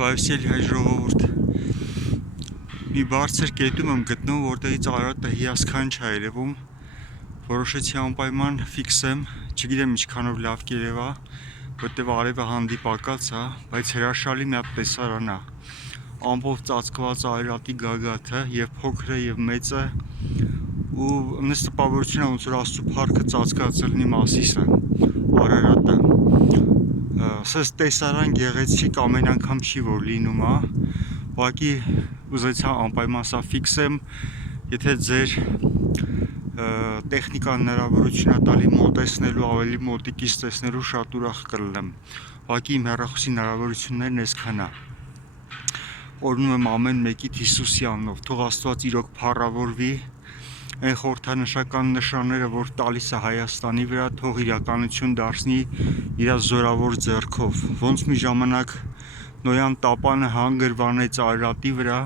Պայուսել հայ ժողովուրդ մի բարձր կետում եմ գտնում, որտեղից Արարատը հիասքանչ է երևում, որոշեցի անպայման ֆիքսեմ, չգիտեմ ինչքանով լավ կերևա, որտեղ արևը հանդիպակաց է, բայց հրաշալի մի հատ տեսարան է, ամբողջ ծածկված Արարատի գագաթը, եւ փոքրը եւ մեծը, ու ինձ տպավորություն է ոնց որ Աստծո փառքը ծածկած լինի Մասիսը, Արարատը։ Սենց տեսարան գեղեցիկ ամեն անգամ չի որ լինում է, ուղղակի ուզեցա անպայման սա ֆիքսեմ, եթե ձեր տեխնիկան հնարավորություն է տալի մոտեցնելու, ավելի մոտիկից տեսնելու, շատ ուրախ կլինեմ։ Ուղղակի իմ հեռախոսի հնարավորություններն այսքան է։ Օրհնում եմ ամեն մեկիդ Հիսուսի անունով, թող Աստված իրոք փառավորվի, այն խորհրդանշական նշանները, որ տալիս է Հայաստանի վրա, թող իրականություն դարձնի իր զորավոր ձեռքով։ Ոնց մի ժամանակ Նոյան տապանը հանգրվանեց Արարատի վրա,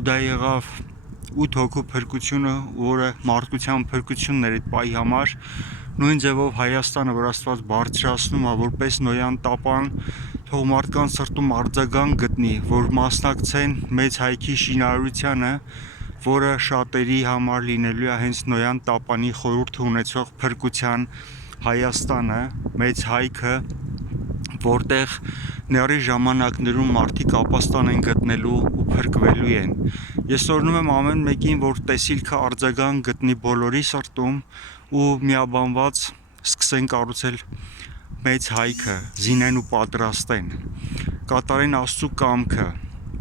ու դա եղավ 8 հոգու փրկությունը, որը մարդկության փրկությունն էր այդ պահի համար, նույն ձևով Հայաստանը, որ Աստված բարձրացնում է որպես Նոյան տապան, թող մարդկանց սրտում արձագանք գտնի, որ մասնակցեն մեծ հայքի շինարարությանը, որը շատերի համար լինելու է հենց Նոյան տապանի խորհուրդը ունեցող փրկության Հայաստանը, մեծ հայքը, որտեղ նեռի ժամանակներում մարդիկ ապաստան են գտնելու ու փրկվելու են։ Ես օրհնում եմ ամեն մեկին, որ տեսիլքը արձագանք գտնի բոլորի սրտում ու միաբանված սկսեն կառուցել մեծ հայքը, զինեն ու պատրաստեն, կատարեն Աստծո կամքը,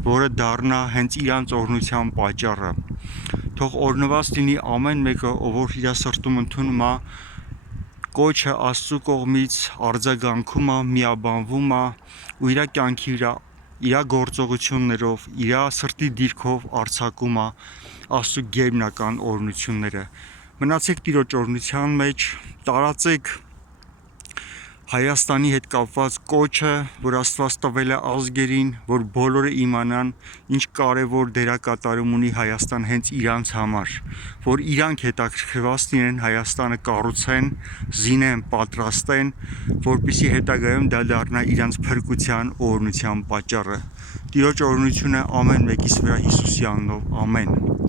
որը դառնա հենց իրանց օրհնության պատճառը։ Թող օրհնված լինի ամեն մեկը, ով որ իր սրտում ընդունում է կոչը Աստծո կողմից, արձագանքում է, միաբանվում է ու իր կյանքի վրա, իր գործողություններով, իր սրտի դիրքով արձակում է Աստծո գերբնական օրհնությունները։ Մնացեք Տիրոջ օրհնության մեջ, տարածեք Հայաստանի հետ կապված կոչը, որ Աստված տվել է ազգերին, որ բոլորը իմանան, ինչ կարևոր դերակատարում ունի Հայաստան հենց իրանց համար, որ իրանք հետաքրքրված լինեն Հայաստանը կառուցեն, զինեն, պատրաստեն, որպեսզի հետագայում դա դառնա իրանց փրկության, օրհնության պատճառը։ Տիրոջ օրհնությունը ամեն մեկիս վրա Հիսուսի անունով, ամեն։